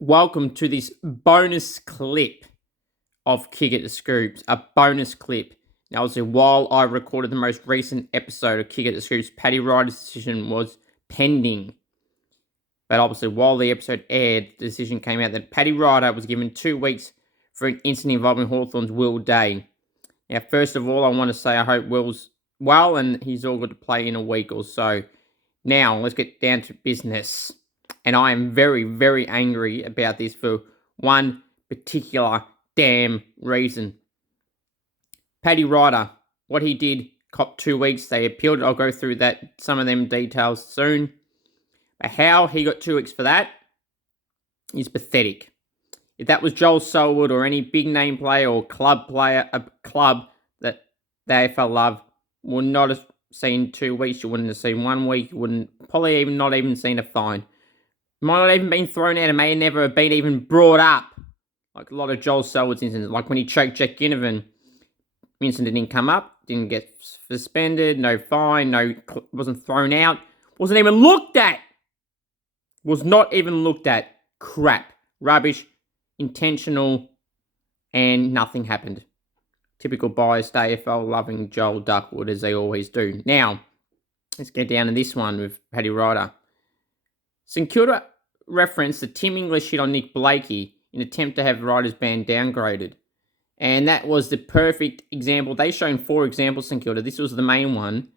welcome to this bonus clip of Kick It to Scoops. A bonus clip. Now, obviously, while I recorded the most recent episode of Kick It to Scoops, Paddy Ryder's decision was pending. But obviously, while the episode aired, the decision came out that Paddy Ryder was given 2 weeks for an incident involving Hawthorn's Will Day. Now, first of all, I want to say I hope Will's well and he's all good to play in a week or so. Now, let's get down to business. And I am very, very angry about this for one particular damn reason. Paddy Ryder, what he did, copped 2 weeks. They appealed. I'll go through some of them details soon. But how he got 2 weeks for that is pathetic. If that was Joel Selwood or any big name player or club player, a club that the AFL love, would not have seen 2 weeks. You wouldn't have seen 1 week. You wouldn't probably not even seen a fine. Might not even been thrown out. It may never have been even brought up. Like a lot of Joel Selwood's incidents. Like when he choked Jack Ginnivan. Incident didn't come up. Didn't get suspended. No fine. Wasn't thrown out. Wasn't even looked at. Was not even looked at. Crap. Rubbish. Intentional. And nothing happened. Typical biased AFL loving Joel Duckwood as they always do. Now, let's get down to this one with Paddy Ryder. St Kilda referenced the Tim English hit on Nick Blakey in an attempt to have Ryder's ban downgraded. And that was the perfect example. They shown 4 examples, St Kilda. This was the main one.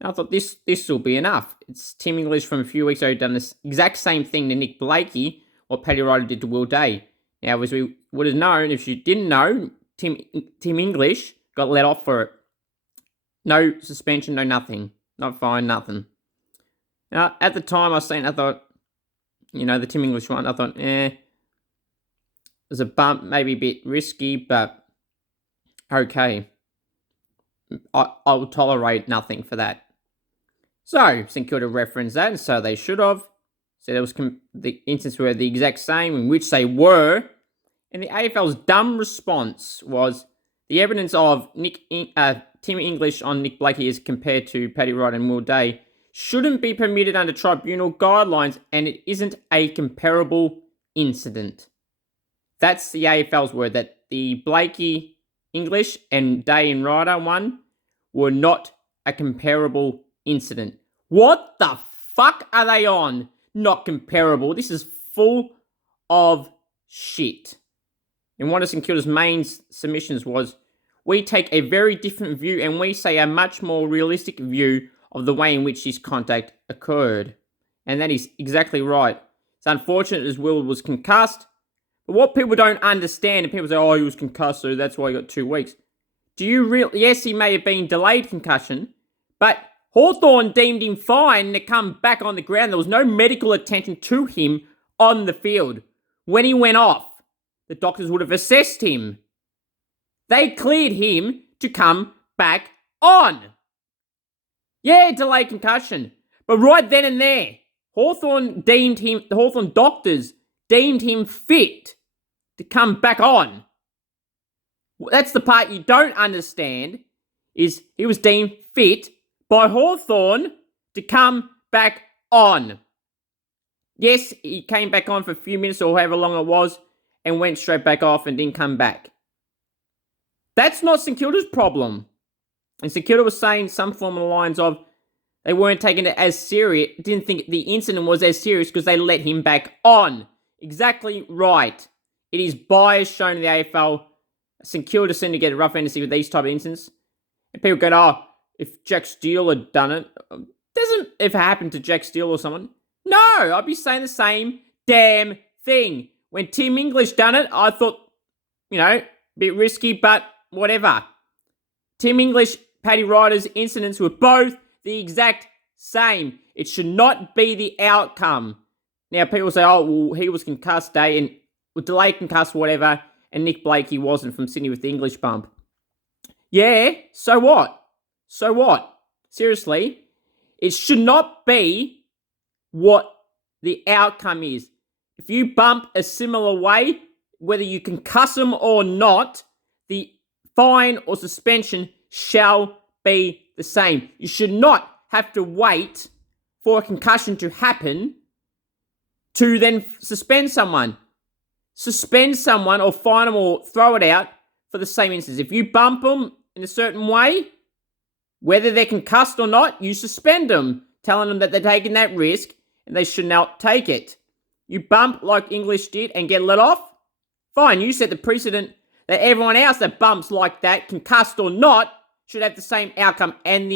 And I thought this will be enough. It's Tim English from a few weeks ago done this exact same thing to Nick Blakey, what Paddy Ryder did to Will Day. Now, as we would have known, if you didn't know, Tim English got let off for it. No suspension, no nothing. Not fine, nothing. Now, at the time I thought, the Tim English one, I thought, it was a bump, maybe a bit risky, but okay. I will tolerate nothing for that. So, St Kilda referenced that, and so they should have. So there was the instances were the exact same, in which they were. And the AFL's dumb response was the evidence of Tim English on Nick Blakey as compared to Paddy Ryder and Will Day shouldn't be permitted under tribunal guidelines, and it isn't a comparable incident. That's the AFL's word, that the Blakey, English, and Day and Ryder one were not a comparable incident. What the fuck are they on? Not comparable. This is full of shit. And one of St Kilda's main submissions was, we take a very different view and we say a much more realistic view of the way in which this contact occurred. And that is exactly right. It's unfortunate as Will was concussed. But what people don't understand, and people say, he was concussed, so that's why he got 2 weeks. Do you really? Yes, he may have been delayed concussion, but Hawthorn deemed him fine to come back on the ground. There was no medical attention to him on the field. When he went off, the doctors would have assessed him. They cleared him to come back on. Yeah, delayed concussion. But right then and there, the Hawthorn doctors deemed him fit to come back on. That's the part you don't understand, is he was deemed fit by Hawthorn to come back on. Yes, he came back on for a few minutes or however long it was and went straight back off and didn't come back. That's not St Kilda's problem. And St Kilda was saying some form of the lines of they weren't taking it as serious, didn't think the incident was as serious because they let him back on. Exactly right. It is bias shown in the AFL. St Kilda seem to get a rough end with these type of incidents. And people go, if Jack Steele had done it, doesn't ever happen to Jack Steele or someone. No, I'd be saying the same damn thing. When Tim English done it, I thought, a bit risky, but whatever. Tim English, Paddy Ryder's incidents were both the exact same. It should not be the outcome. Now, people say, he was concussed, Day, and with delayed concussed, whatever, and Nick Blakey wasn't from Sydney with the English bump. Yeah, so what? So what? Seriously, it should not be what the outcome is. If you bump a similar way, whether you concuss them or not, the fine or suspension shall be the same. You should not have to wait for a concussion to happen to then suspend someone. suspend someone or fine them or throw it out for the same instance. If you bump them in a certain way, whether they're concussed or not, you suspend them, telling them that they're taking that risk and they should not take it. You bump like English did and get let off, fine, you set the precedent that everyone else that bumps like that, concussed or not, should have the same outcome and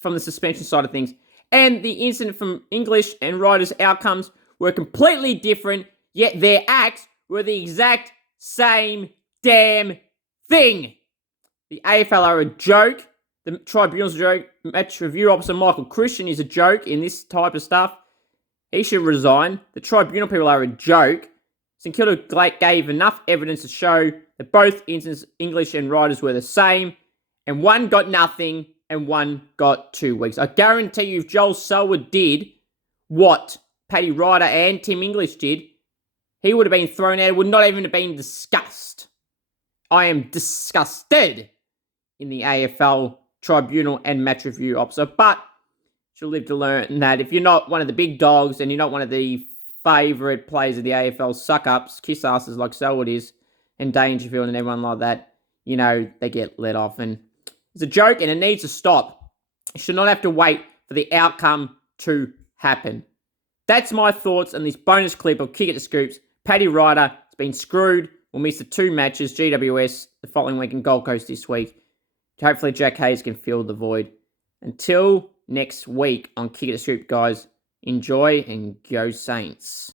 from the suspension side of things. And the incident from English and Ryder's outcomes were completely different, yet their acts were the exact same damn thing. The AFL are a joke. The tribunal's a joke. Match review officer Michael Christian is a joke in this type of stuff. He should resign. The tribunal people are a joke. St Kilda gave enough evidence to show that both incidents, English and Riders, were the same, and one got nothing and one got 2 weeks. I guarantee you, if Joel Selwood did what Paddy Ryder and Tim English did, he would have been thrown out. It would not even have been discussed. I am disgusted in the AFL tribunal and match review officer, but she'll live to learn that if you're not one of the big dogs and you're not one of the favourite players of the AFL suck-ups, kiss-asses like Selwood is, and Dangerfield and everyone like that, you know, they get let off. And it's a joke and it needs to stop. You should not have to wait for the outcome to happen. That's my thoughts on this bonus clip of Kick It to Scoops. Paddy Ryder has been screwed. We'll miss the 2 matches, GWS the following week and Gold Coast this week. Hopefully Jack Hayes can fill the void. Until next week on Kick It to Scoop, guys, enjoy and go Saints.